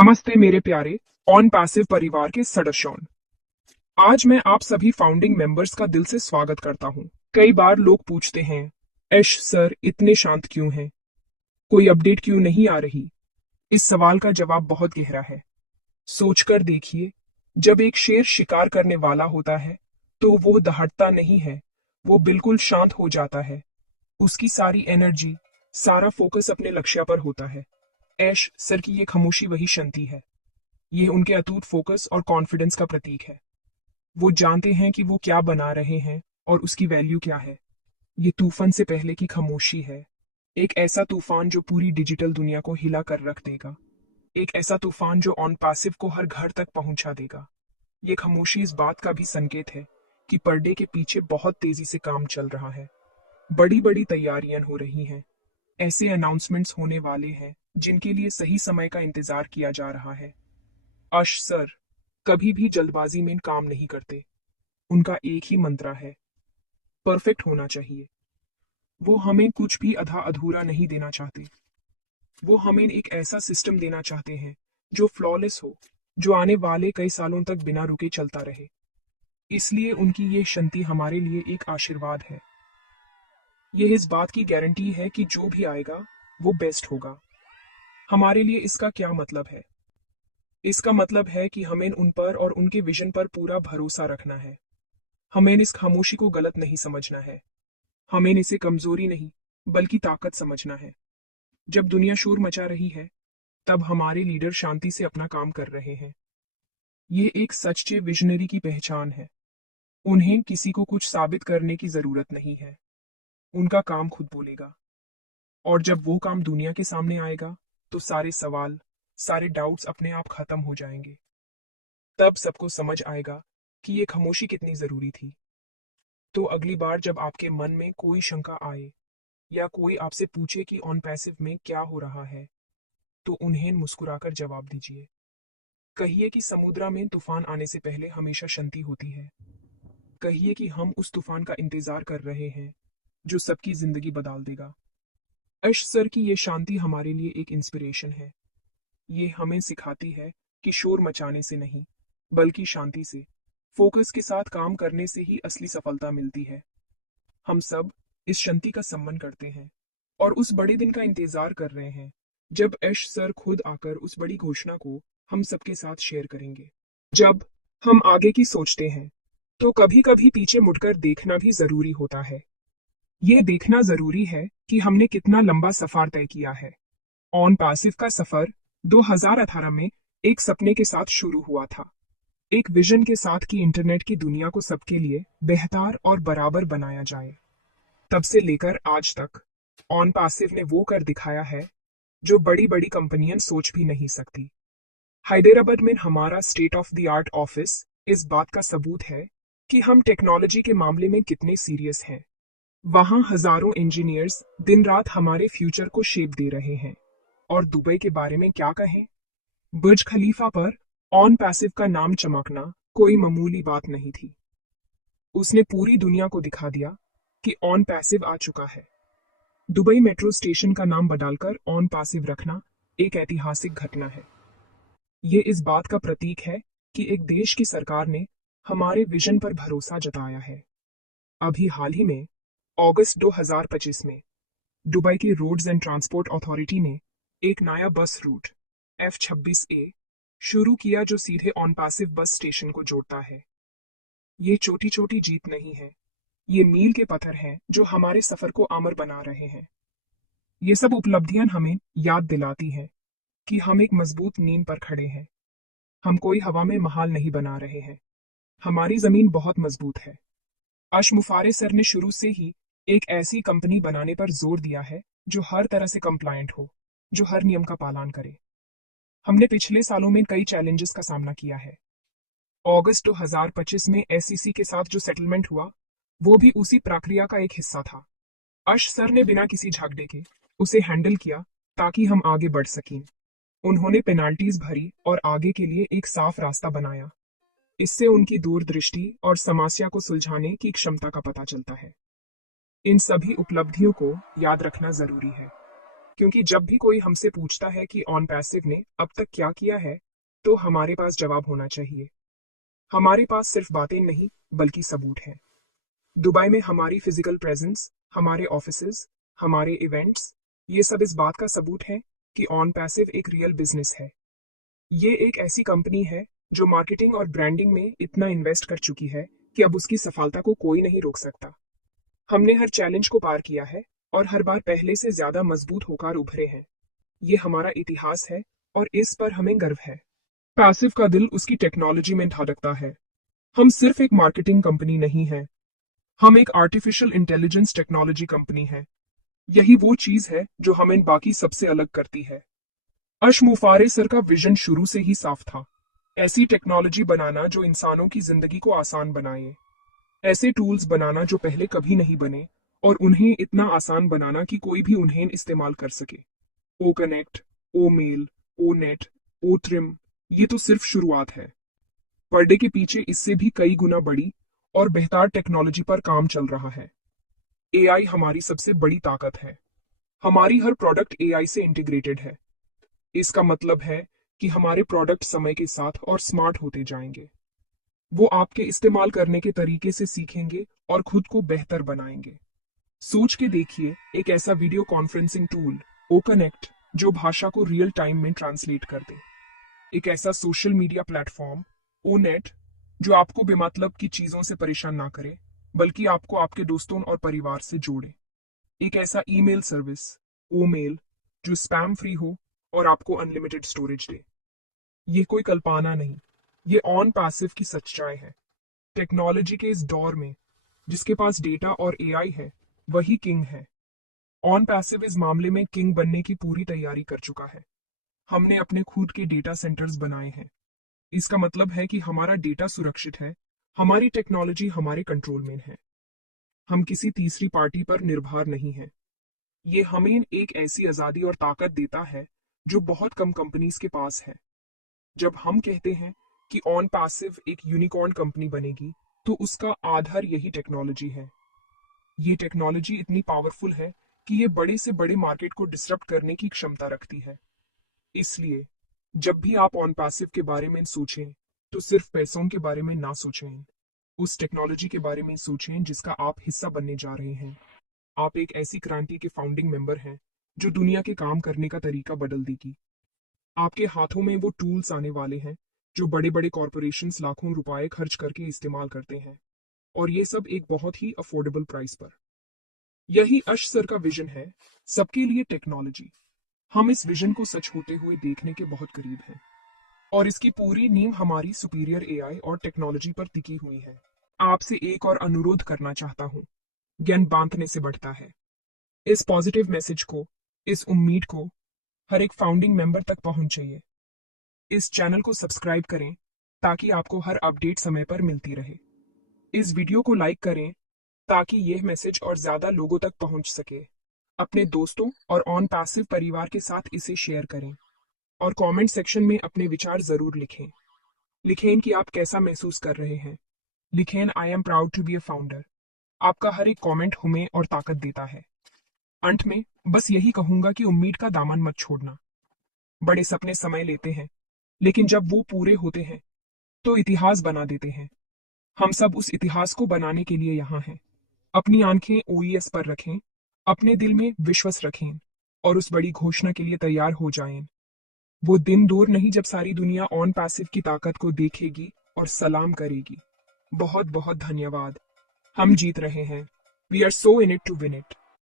नमस्ते मेरे प्यारे ऑन पैसिव परिवार के सदस्यों। आज मैं आप सभी फाउंडिंग मेंबर्स का दिल से स्वागत करता हूं। कई बार लोग पूछते हैं, ऐश सर इतने शांत क्यों हैं? कोई अपडेट क्यों नहीं आ रही? इस सवाल का जवाब बहुत गहरा है। सोचकर देखिए, जब एक शेर शिकार करने वाला होता है तो वो दहाड़ता नहीं है, वो बिल्कुल शांत हो जाता है। उसकी सारी एनर्जी, सारा फोकस अपने लक्ष्य पर होता है। ऐश सर की ये खामोशी वही शांति है। ये उनके अटूट फोकस और कॉन्फिडेंस का प्रतीक है। वो जानते हैं कि वो क्या बना रहे हैं और उसकी वैल्यू क्या है। ये तूफान से पहले की खामोशी है। एक ऐसा तूफान जो पूरी डिजिटल दुनिया को हिला कर रख देगा। एक ऐसा तूफान जो ऑन पैसिव को हर घर तक पहुंचा देगा। ये खामोशी इस बात का भी संकेत है कि पर्दे के पीछे बहुत तेजी से काम चल रहा है। बड़ी बड़ी तैयारियां हो रही हैं। ऐसे अनाउंसमेंट्स होने वाले हैं जिनके लिए सही समय का इंतजार किया जा रहा है। अश सर कभी भी जल्दबाजी में काम नहीं करते। उनका एक ही मंत्र है, परफेक्ट होना चाहिए। वो हमें कुछ भी आधा अधूरा नहीं देना चाहते। वो हमें एक ऐसा सिस्टम देना चाहते हैं जो फ्लॉलेस हो, जो आने वाले कई सालों तक बिना रुके चलता रहे। इसलिए उनकी ये शांति हमारे लिए एक आशीर्वाद है। ये इस बात की गारंटी है कि जो भी आएगा वो बेस्ट होगा। हमारे लिए इसका क्या मतलब है? इसका मतलब है कि हमें उन पर और उनके विजन पर पूरा भरोसा रखना है। हमें इस खामोशी को गलत नहीं समझना है। हमें इसे कमजोरी नहीं, बल्कि ताकत समझना है। जब दुनिया शोर मचा रही है, तब हमारे लीडर शांति से अपना काम कर रहे हैं। ये एक सच्चे विजनरी की पहचान है। उन्हें किसी को कुछ साबित करने की जरूरत नहीं है। उनका काम खुद बोलेगा। और जब वो काम दुनिया के सामने आएगा, तो सारे सवाल, सारे डाउट्स अपने आप खत्म हो जाएंगे। तब सबको समझ आएगा कि ये खामोशी कितनी जरूरी थी। तो अगली बार जब आपके मन में कोई शंका आए या कोई आपसे पूछे कि ऑन पैसिव में क्या हो रहा है, तो उन्हें मुस्कुराकर जवाब दीजिए। कहिए कि समुद्र में तूफान आने से पहले हमेशा शांति होती है। कहिए कि हम उस तूफान का इंतजार कर रहे हैं जो सबकी जिंदगी बदल देगा। अर्श सर की ये शांति हमारे लिए एक इंस्पिरेशन है। ये हमें सिखाती है कि शोर मचाने से नहीं, बल्कि शांति से, फोकस के साथ काम करने से ही असली सफलता मिलती है। हम सब इस शांति का सम्मान करते हैं और उस बड़े दिन का इंतजार कर रहे हैं जब ऐश सर खुद आकर उस बड़ी घोषणा को हम सबके साथ शेयर करेंगे। जब हम आगे की सोचते हैं, तो कभी कभी पीछे मुड़कर देखना भी जरूरी होता है। ये देखना जरूरी है कि हमने कितना लंबा सफर तय किया है। ऑन पैसिव का सफर 2018 में एक सपने के साथ शुरू हुआ था। एक विजन के साथ कि इंटरनेट की दुनिया को सबके लिए बेहतर और बराबर बनाया जाए। तब से लेकर आज तक ऑन पैसिव ने वो कर दिखाया है जो बड़ी बड़ी कंपनियां सोच भी नहीं सकती। हैदराबाद में हमारा state of the art office इस बात का सबूत है कि हम टेक्नोलॉजी के मामले में कितने सीरियस हैं। वहां हजारों इंजीनियर्स दिन रात हमारे फ्यूचर को शेप दे रहे हैं। और दुबई के बारे में क्या कहें? बुर्ज खलीफा पर ऑन पैसिव का नाम चमकना कोई मामूली बात नहीं थी। उसने पूरी दुनिया को दिखा दिया कि ऑन पैसिव आ चुका है। दुबई मेट्रो स्टेशन का नाम बदलकर ऑन पैसिव रखना एक ऐतिहासिक घटना है। ये इस बात का प्रतीक है कि एक देश की सरकार ने हमारे विजन पर भरोसा जताया है। अभी हाल ही में अगस्त 2025 में दुबई की रोड्स एंड ट्रांसपोर्ट अथॉरिटी ने एक नया बस रूट F26A शुरू किया जो सीधे ऑन पैसिव बस स्टेशन को जोड़ता है। ये छोटी छोटी जीत नहीं है, ये मील के पत्थर हैं जो हमारे सफर को अमर बना रहे हैं। ये सब उपलब्धियां हमें याद दिलाती हैं कि हम एक मजबूत नींव पर खड़े हैं। हम कोई हवा में महाल नहीं बना रहे हैं। हमारी जमीन बहुत मजबूत है। अशमुफारे सर ने शुरू से ही एक ऐसी कंपनी बनाने पर जोर दिया है जो हर तरह से कंप्लायंट हो, जो हर नियम का पालन करे। हमने पिछले सालों में कई चैलेंजेस का सामना किया है। अगस्त 2025 में एसईसी के साथ जो सेटलमेंट हुआ, वो भी उसी प्रक्रिया का एक हिस्सा था। अश सर ने बिना किसी झगड़े के उसे हैंडल किया ताकि हम आगे बढ़ सकें। उन्होंने पेनाल्टीज भरी और आगे के लिए एक साफ रास्ता बनाया। इससे उनकी दूरदृष्टि और समस्या को सुलझाने की क्षमता का पता चलता है। इन सभी उपलब्धियों को याद रखना जरूरी है। क्योंकि जब भी कोई हमसे पूछता है कि ऑन पैसिव ने अब तक क्या किया है, तो हमारे पास जवाब होना चाहिए। हमारे पास सिर्फ बातें नहीं, बल्कि सबूत हैं। दुबई में हमारी फिजिकल प्रेजेंस, हमारे ऑफिसेज, हमारे इवेंट्स, ये सब इस बात का सबूत है कि ऑन पैसिव एक रियल बिजनेस है। ये एक ऐसी कंपनी है जो मार्केटिंग और ब्रांडिंग में इतना इन्वेस्ट कर चुकी है कि अब उसकी सफलता को कोई नहीं रोक सकता। हमने हर चैलेंज को पार किया है और हर बार पहले से ज्यादा मजबूत होकर उभरे हैं। ये हमारा इतिहास है और इस पर हमें गर्व है। पैसिव का दिल उसकी टेक्नोलॉजी में धड़कता है। हम सिर्फ एक मार्केटिंग कंपनी नहीं है, हम एक आर्टिफिशियल इंटेलिजेंस टेक्नोलॉजी कंपनी है। यही वो चीज है जो हमें बाकी सबसे अलग करती है। अर्श मुफारे सर का विजन शुरू से ही साफ था। ऐसी टेक्नोलॉजी बनाना जो इंसानों की जिंदगी को आसान बनाए, ऐसे टूल्स बनाना जो पहले कभी नहीं बने और उन्हें इतना आसान बनाना कि कोई भी उन्हें इस्तेमाल कर सके। ओ कनेक्ट, ओ मेल, ओ नेट, ओ ट्रिम, ये तो सिर्फ शुरुआत है। पर्दे के पीछे इससे भी कई गुना बड़ी और बेहतर टेक्नोलॉजी पर काम चल रहा है। एआई हमारी सबसे बड़ी ताकत है। हमारी हर प्रोडक्ट एआई से इंटीग्रेटेड है। इसका मतलब है कि हमारे प्रोडक्ट समय के साथ और स्मार्ट होते जाएंगे। वो आपके इस्तेमाल करने के तरीके से सीखेंगे और खुद को बेहतर बनाएंगे। सोच के देखिए, एक ऐसा video conferencing tool O connect जो भाषा को रियल टाइम में ट्रांसलेट कर दे। एक ऐसा सोशल मीडिया प्लेटफॉर्म ओ नेट जो आपको बेमतलब की चीजों से परेशान ना करे, बल्कि आपको आपके दोस्तों और परिवार से जोड़े। एक ऐसा ईमेल सर्विस ओ मेल जो स्पैम फ्री हो और आपको अनलिमिटेड स्टोरेज दे। ये कोई कल्पना नहीं, ये ऑन पैसिव की सच्चाई है। टेक्नोलॉजी के इस दौर में जिसके पास डेटा और एआई है, वही किंग है। ऑन पैसिव इस मामले में किंग बनने की पूरी तैयारी कर चुका है। हमने अपने खुद के डेटा सेंटर्स बनाए हैं। इसका मतलब है कि हमारा डेटा सुरक्षित है, हमारी टेक्नोलॉजी हमारे कंट्रोल में है। हम किसी तीसरी पार्टी पर निर्भर नहीं हैं। ये हमें एक ऐसी आजादी और ताकत देता है जो बहुत कम कंपनीज के पास है। जब हम कहते हैं कि ऑन पैसिव एक यूनिकॉर्न कंपनी बनेगी, तो उसका आधार यही टेक्नोलॉजी है। ये टेक्नोलॉजी इतनी पावरफुल है कि ये बड़े से बड़े मार्केट को डिसरप्ट करने की क्षमता रखती है। इसलिए जब भी आप ऑन पैसिव के बारे में सोचें, तो सिर्फ पैसों के बारे में ना सोचें। उस टेक्नोलॉजी के बारे में सोचें जिसका आप हिस्सा बनने जा रहे हैं। आप एक ऐसी क्रांति के फाउंडिंग मेंबर हैं जो दुनिया के काम करने का तरीका बदल देगी। आपके हाथों में वो टूल्स आने वाले हैं जो बड़े बड़े कॉरपोरेशंस लाखों रुपए खर्च करके इस्तेमाल करते हैं, और ये सब एक बहुत ही अफोर्डेबल प्राइस पर। यही अर्श सर का विजन है, सबके लिए टेक्नोलॉजी। हम इस विजन को सच होते हुए देखने के बहुत करीब हैं, और इसकी पूरी नींव हमारी सुपीरियर एआई और टेक्नोलॉजी पर टिकी हुई है। आपसे एक और अनुरोध करना चाहता हूँ। ज्ञान बांटने से बढ़ता है। इस पॉजिटिव मैसेज को, इस उम्मीद को हर एक फाउंडिंग मेंबर तक पहुंचाइए। इस चैनल को सब्सक्राइब करें ताकि आपको हर अपडेट समय पर मिलती रहे। इस वीडियो को लाइक करें ताकि यह मैसेज और ज्यादा लोगों तक पहुंच सके। अपने दोस्तों और ऑन पैसिव परिवार के साथ इसे शेयर करें, और कमेंट सेक्शन में अपने विचार जरूर लिखें। लिखें कि आप कैसा महसूस कर रहे हैं। लिखें I am proud to be a founder. आपका हर एक कमेंट हमें और ताकत देता है। अंत में बस यही कहूंगा कि उम्मीद का दामन मत छोड़ना। बड़े सपने समय लेते हैं, लेकिन जब वो पूरे होते हैं तो इतिहास बना देते हैं। हम सब उस इतिहास को बनाने के लिए यहाँ हैं। अपनी आंखें ओईएस पर रखें, अपने दिल में विश्वास रखें, और उस बड़ी घोषणा के लिए तैयार हो जाएं। वो दिन दूर नहीं जब सारी दुनिया ऑन पैसिव की ताकत को देखेगी और सलाम करेगी। बहुत बहुत धन्यवाद। हम जीत रहे हैं। We are so in it to win it.